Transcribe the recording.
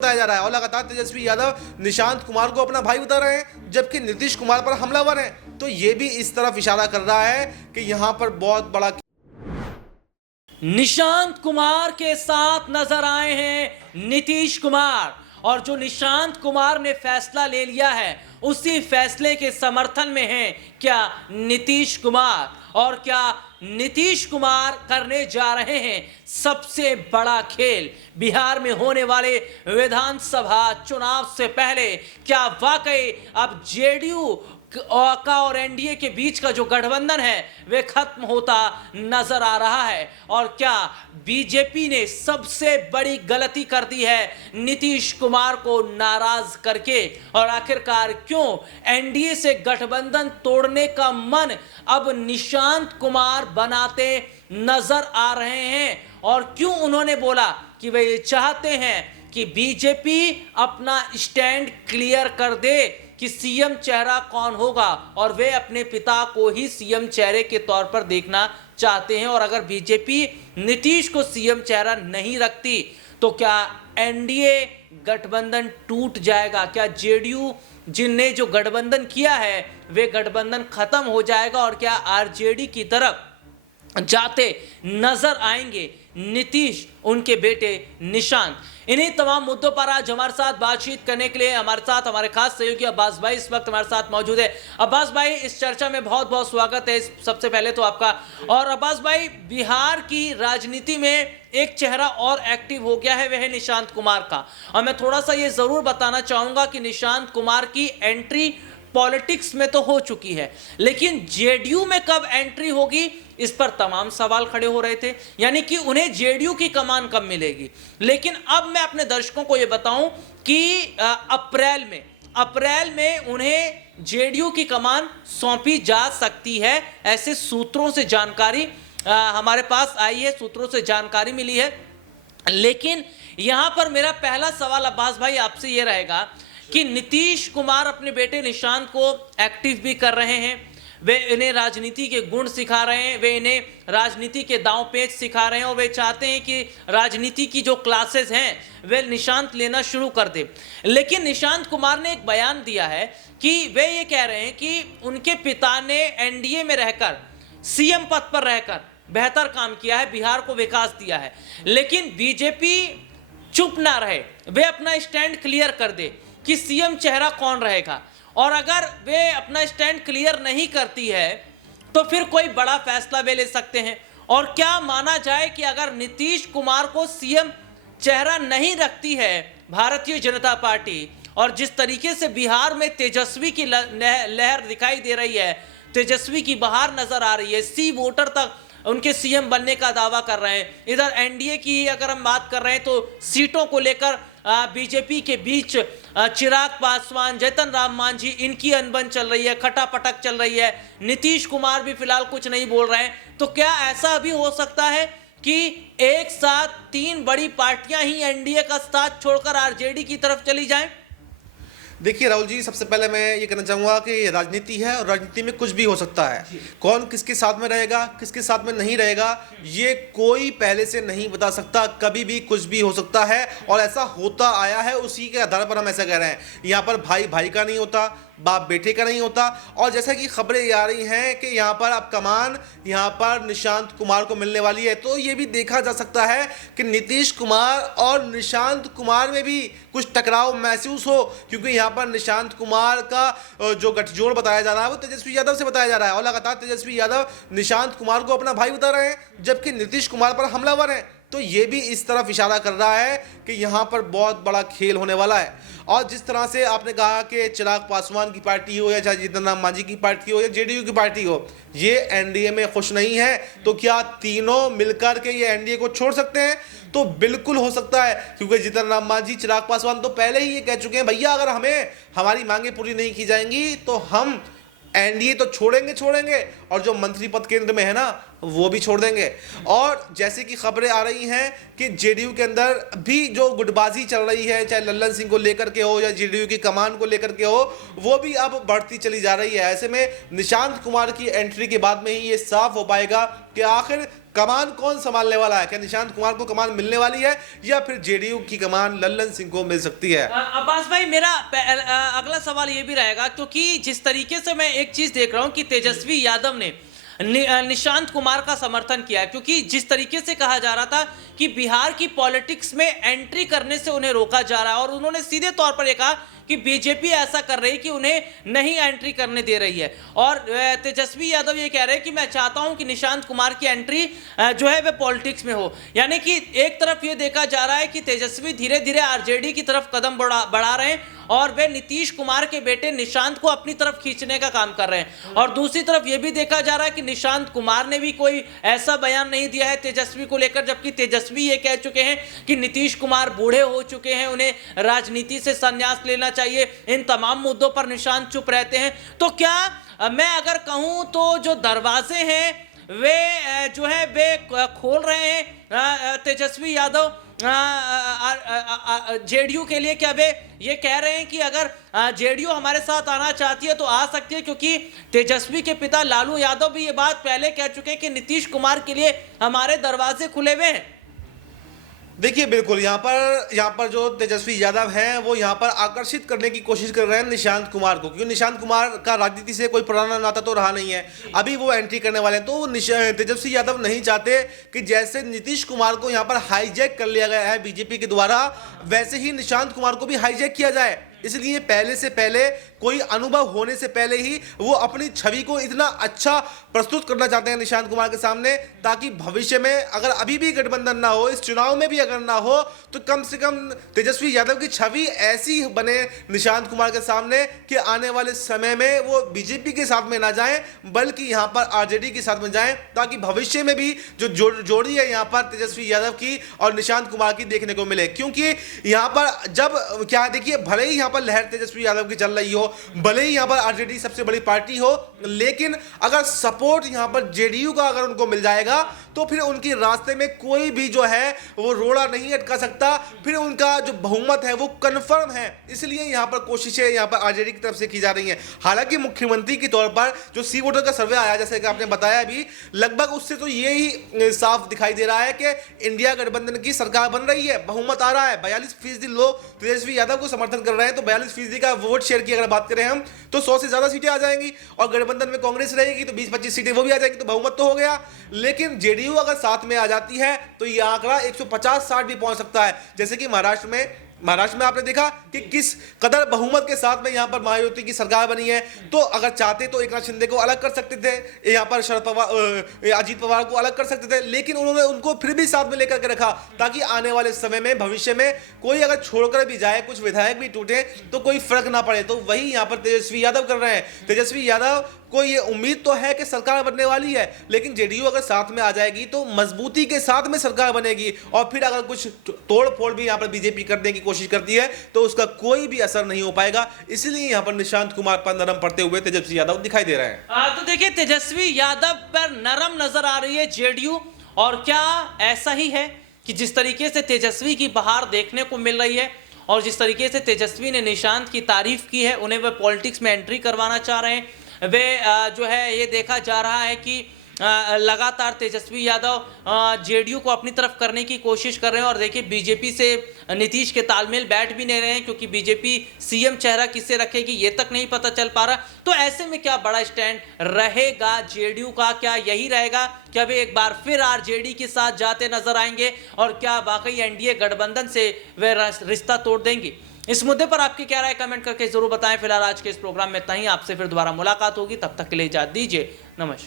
बताया जा रहा है और लगातार तेजस्वी यादव निशांत कुमार को अपना भाई बता रहे हैं, जबकि नीतीश कुमार पर हमलावर हैं। तो ये भी इस तरफ इशारा कर रहा है कि यहाँ पर बहुत बड़ा निशांत कुमार के साथ नजर आए हैं नीतीश कुमार, और जो निशांत कुमार ने फैसला ले लिया है उसी फैसले के समर्थन में हैं क्या नीतीश कुमार, और क्या नीतीश कुमार करने जा रहे हैं सबसे बड़ा खेल बिहार में होने वाले विधानसभा चुनाव से पहले। क्या वाकई अब जेडीयू का और एनडीए के बीच का जो गठबंधन है वे खत्म होता नजर आ रहा है, और क्या बीजेपी ने सबसे बड़ी गलती कर दी है नीतीश कुमार को नाराज करके, और आखिरकार क्यों एनडीए से गठबंधन तोड़ने का मन अब निशांत कुमार बनाते नजर आ रहे हैं, और क्यों उन्होंने बोला कि वे चाहते हैं कि बीजेपी अपना स्टैंड क्लियर कर दे कि सीएम चेहरा कौन होगा, और वे अपने पिता को ही सीएम चेहरे के तौर पर देखना चाहते हैं। और अगर बीजेपी नीतीश को सीएम चेहरा नहीं रखती तो क्या एनडीए गठबंधन टूट जाएगा, क्या जेडीयू जिनने जो गठबंधन किया है वे गठबंधन खत्म हो जाएगा, और क्या आरजेडी की तरफ जाते नजर आएंगे नीतीश उनके बेटे निशांत। इन्हीं तमाम मुद्दों पर आज हमारे साथ बातचीत करने के लिए हमारे साथ हमारे खास सहयोगी अब्बास भाई इस वक्त हमारे साथ मौजूद है। अब्बास भाई, इस चर्चा में बहुत बहुत स्वागत है सबसे पहले तो आपका। और अब्बास भाई, बिहार की राजनीति में एक चेहरा और एक्टिव हो गया है, वह है निशांत कुमार का। और मैं थोड़ा सा ये जरूर बताना चाहूंगा कि निशांत कुमार की एंट्री पॉलिटिक्स में तो हो चुकी है, लेकिन जेडीयू में कब एंट्री होगी इस पर तमाम सवाल खड़े हो रहे थे, यानी कि उन्हें जेडीयू की कमान कब मिलेगी। लेकिन अब मैं अपने दर्शकों को यह बताऊं कि अप्रैल में उन्हें जेडीयू की कमान सौंपी जा सकती है, ऐसे सूत्रों से जानकारी हमारे पास आई है, सूत्रों से जानकारी मिली है। लेकिन यहां पर मेरा पहला सवाल अब्बास भाई आपसे यह रहेगा कि नीतीश कुमार अपने बेटे निशांत को एक्टिव भी कर रहे हैं, वे इन्हें राजनीति के गुण सिखा रहे हैं, वे इन्हें राजनीति के दांव पेच सिखा रहे हैं, और वे चाहते हैं कि राजनीति की जो क्लासेस हैं वे निशांत लेना शुरू कर दे। लेकिन निशांत कुमार ने एक बयान दिया है कि वे ये कह रहे हैं कि उनके पिता ने एनडीए में रहकर सीएम पद पर रहकर बेहतर काम किया है, बिहार को विकास दिया है, लेकिन बीजेपी चुप ना रहे, वे अपना स्टैंड क्लियर कर दे कि सीएम चेहरा कौन रहेगा। और अगर वे अपना स्टैंड क्लियर नहीं करती है तो फिर कोई बड़ा फैसला वे ले सकते हैं। और क्या माना जाए कि अगर नीतीश कुमार को सीएम चेहरा नहीं रखती है भारतीय जनता पार्टी, और जिस तरीके से बिहार में तेजस्वी की लहर दिखाई दे रही है, तेजस्वी की बहार नजर आ रही है, सी वोटर तक उनके सीएम बनने का दावा कर रहे हैं। इधर एनडीए की अगर हम बात कर रहे हैं तो सीटों को लेकर बीजेपी के बीच चिराग पासवान, जैतन राम मांझी, इनकी अनबन चल रही है, खटापटक चल रही है। नीतीश कुमार भी फिलहाल कुछ नहीं बोल रहे हैं। तो क्या ऐसा भी हो सकता है कि एक साथ तीन बड़ी पार्टियां ही एनडीए का साथ छोड़कर आरजेडी की तरफ चली जाएं? देखिए राहुल जी, सबसे पहले मैं ये कहना चाहूँगा कि राजनीति है और राजनीति में कुछ भी हो सकता है। कौन किसके साथ में रहेगा, किसके साथ में नहीं रहेगा, ये कोई पहले से नहीं बता सकता। कभी भी कुछ भी हो सकता है, और ऐसा होता आया है, उसी के आधार पर हम ऐसा कह रहे हैं। यहाँ पर भाई भाई का नहीं होता, बाप बेटे का नहीं होता। और जैसा कि खबरें आ रही हैं कि यहाँ पर अब कमान यहाँ पर निशांत कुमार को मिलने वाली है, तो ये भी देखा जा सकता है कि नीतीश कुमार और निशांत कुमार में भी कुछ टकराव महसूस हो, क्योंकि यहाँ पर निशांत कुमार का जो गठजोड़ बताया जा रहा है वो तेजस्वी यादव से बताया जा रहा है, और लगातार तेजस्वी यादव निशांत कुमार को अपना भाई बता रहे हैं, जबकि नीतीश कुमार पर हमलावर हैं। तो ये भी इस तरफ इशारा कर रहा है कि यहाँ पर बहुत बड़ा खेल होने वाला है। और जिस तरह से आपने कहा कि चिराग पासवान की पार्टी हो या चाहे जैतन राम मांझी की पार्टी हो या जेडीयू की पार्टी हो, ये एनडीए में खुश नहीं है, तो क्या तीनों मिलकर के ये एनडीए को छोड़ सकते हैं? तो बिल्कुल हो सकता है, क्योंकि जैतन राम मांझी, चिराग पासवान तो पहले ही ये कह चुके हैं, भैया अगर हमें हमारी मांगे पूरी नहीं की जाएंगी तो हम एनडीए तो छोड़ेंगे, और जो मंत्री पद केंद्र में है ना वो भी छोड़ देंगे। और जैसे कि खबरें आ रही हैं कि जेडीयू के अंदर भी जो गुटबाजी चल रही है, चाहे लल्लन सिंह को लेकर के हो या जेडीयू की कमान को लेकर के हो, वो भी अब बढ़ती चली जा रही है। ऐसे में निशांत कुमार की एंट्री के बाद में ही ये साफ हो पाएगा कि आखिर कमान कौन संभालने वाला है? क्या निशांत कुमार को कमान मिलने वाली है या फिर जेडीयू की कमान लल्लन सिंह को मिल सकती है? अब्बास भाई, मेरा अगला सवाल ये भी रहेगा, क्योंकि जिस तरीके से मैं एक चीज देख रहा हूं कि तेजस्वी यादव ने निशांत कुमार का समर्थन किया है, क्योंकि जिस तरीके से कहा जा रहा था कि बिहार की पॉलिटिक्स में एंट्री करने से उन्हें रोका जा रहा है, और उन्होंने सीधे तौर पर यह कहा कि बीजेपी ऐसा कर रही है कि उन्हें नहीं एंट्री करने दे रही है। और तेजस्वी यादव ये कह रहे हैं कि मैं चाहता हूं कि निशांत कुमार की एंट्री जो है वह पॉलिटिक्स में हो। यानी कि एक तरफ ये देखा जा रहा है कि तेजस्वी धीरे धीरे आरजेडी की तरफ कदम बढ़ा रहे हैं और वे नीतीश कुमार के बेटे निशांत को अपनी तरफ खींचने का काम कर रहे हैं, और दूसरी तरफ यह भी देखा जा रहा है कि निशांत कुमार ने भी कोई ऐसा बयान नहीं दिया है तेजस्वी को लेकर, जबकि तेजस्वी ये कह चुके हैं कि नीतीश कुमार बूढ़े हो चुके हैं, उन्हें राजनीति से संन्यास लेना चाहिए। इन तमाम मुद्दों पर निशांत चुप रहते हैं। तो क्या मैं अगर कहूं तो जो दरवाजे हैं वे जो है वे खोल रहे हैं तेजस्वी यादव जेडीयू के लिए? क्या वे ये कह रहे हैं कि अगर जेडीयू हमारे साथ आना चाहती है तो आ सकती है? क्योंकि तेजस्वी के पिता लालू यादव भी ये बात पहले कह चुके हैं कि नीतीश कुमार के लिए हमारे दरवाजे खुले हुए हैं। देखिए, बिल्कुल यहाँ पर जो तेजस्वी यादव हैं वो यहाँ पर आकर्षित करने की कोशिश कर रहे हैं निशांत कुमार को, क्योंकि निशांत कुमार का राजनीति से कोई पुराना नाता तो रहा नहीं है, अभी वो एंट्री करने वाले हैं। तो तेजस्वी यादव नहीं चाहते कि जैसे नीतीश कुमार को यहाँ पर हाईजैक कर लिया गया है बीजेपी के द्वारा, वैसे ही निशांत कुमार को भी हाईजैक किया जाए। इसलिए पहले से पहले, कोई अनुभव होने से पहले ही वो अपनी छवि को इतना अच्छा प्रस्तुत करना चाहते हैं निशांत कुमार के सामने, ताकि भविष्य में अगर अभी भी गठबंधन ना हो, इस चुनाव में भी अगर ना हो, तो कम से कम तेजस्वी यादव की छवि ऐसी बने निशांत कुमार के सामने कि आने वाले समय में वो बीजेपी के साथ में ना जाएं, बल्कि यहाँ पर आरजेडी के साथ में जाएं, ताकि भविष्य में भी जो जोड़ी है यहाँ पर तेजस्वी यादव की और निशांत कुमार की देखने को मिले। क्योंकि यहाँ पर जब क्या देखिए, भले ही पर लहर तेजस्वी यादव की चल रही हो, भले ही यहां पर आरजेडी सबसे बड़ी पार्टी हो, लेकिन अगर सपोर्ट यहां पर जेडीयू का अगर उनको मिल जाएगा तो फिर उनके रास्ते में कोई भी जो है वो रोड़ा नहीं अटका सकता, फिर उनका जो बहुमत है वो कंफर्म है। इसलिए यहां पर कोशिशें यहां पर आरजेडी की तरफ से की जा रही हैं। हालांकि मुख्यमंत्री के तौर पर जो सी वोटर का सर्वे आया, जैसे कि आपने बताया अभी, लगभग उससे तो यही साफ दिखाई दे रहा है कि इंडिया गठबंधन की सरकार बन रही है, बहुमत आ रहा है। 42% लोग तेजस्वी यादव को समर्थन कर रहे हैं, तो 42% का वोट शेयर की अगर बात करें हम, तो 100 से ज्यादा सीटें आ जाएंगी, और गठबंधन में कांग्रेस रहेगी तो 20-25 सीटें वो भी आ जाएगी, तो बहुमत तो हो गया। लेकिन जेडीयू अगर साथ में आ जाती है तो यह आंकड़ा 150-60 भी पहुंच सकता है। जैसे कि महाराष्ट्र में आपने देखा कि किस कदर बहुमत के साथ में यहां पर महायुति की सरकार बनी है। तो अगर चाहते तो एकनाथ शिंदे को अलग कर सकते थे, यहां पर शरद पवार, अजीत पवार को अलग कर सकते थे, लेकिन उन्होंने उनको फिर भी साथ में लेकर के रखा, ताकि आने वाले समय में, भविष्य में कोई अगर छोड़कर भी जाए, कुछ विधायक भी टूटे, तो कोई फर्क ना पड़े। तो वही यहां पर तेजस्वी यादव कर रहे हैं। तेजस्वी यादव को ये उम्मीद तो है कि सरकार बनने वाली है, लेकिन जेडीयू अगर साथ में आ जाएगी तो मजबूती के साथ में सरकार बनेगी, और फिर अगर कुछ तोड़ फोड़ भी यहां पर बीजेपी करने की कोशिश करती है तो उसका कोई भी असर नहीं हो पाएगा। इसलिए यहां पर निशांत कुमार पर नरम पड़ते हुए तेजस्वी यादव दिखाई दे रहे हैं। तो देखिए, तेजस्वी यादव पर नरम नजर आ रही है जेडीयू, और क्या ऐसा ही है कि जिस तरीके से तेजस्वी की बहार देखने को मिल रही है और जिस तरीके से तेजस्वी ने निशांत की तारीफ की है, उन्हें वह पॉलिटिक्स में एंट्री करवाना चाह रहे हैं, वे जो है ये देखा जा रहा है कि लगातार तेजस्वी यादव जेडीयू को अपनी तरफ करने की कोशिश कर रहे हैं। और देखिए, बीजेपी से नीतीश के तालमेल बैठ भी नहीं रहे हैं, क्योंकि बीजेपी सीएम चेहरा किससे रखेगी ये तक नहीं पता चल पा रहा। तो ऐसे में क्या बड़ा स्टैंड रहेगा जेडीयू का? क्या यही रहेगा? क्या वे एक बार फिर आरजेडी के साथ जाते नजर आएंगे, और क्या वाकई एनडीए गठबंधन से वे रिश्ता तोड़ देंगे? इस मुद्दे पर आपकी क्या राय कमेंट करके जरूर बताएं। फिलहाल आज के इस प्रोग्राम में इतना ही, आपसे फिर दोबारा मुलाकात होगी, तब तक के लिए इजाजत दीजिए। नमस्कार।